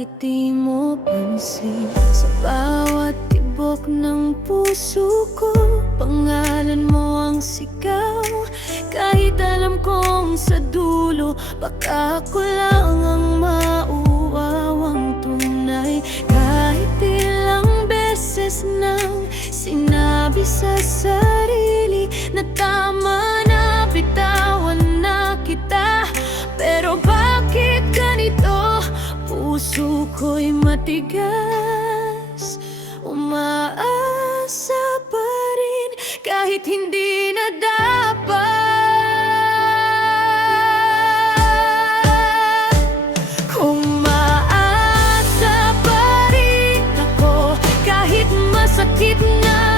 kahit di mo pansin. Sa bawat tibok ng puso ko, pangalan mo ang sigaw. Kahit alam kong sa dulo, baka ako lang ang mauawang tunay. Kahit ilang beses nang sinabi sa sarili na tama na, bitawan na kita. Pero bakit ganito? Puso ko'y matigas, umaasa pa rin kahit hindi na dapat. Kung maasa pa rin ako kahit masakit na,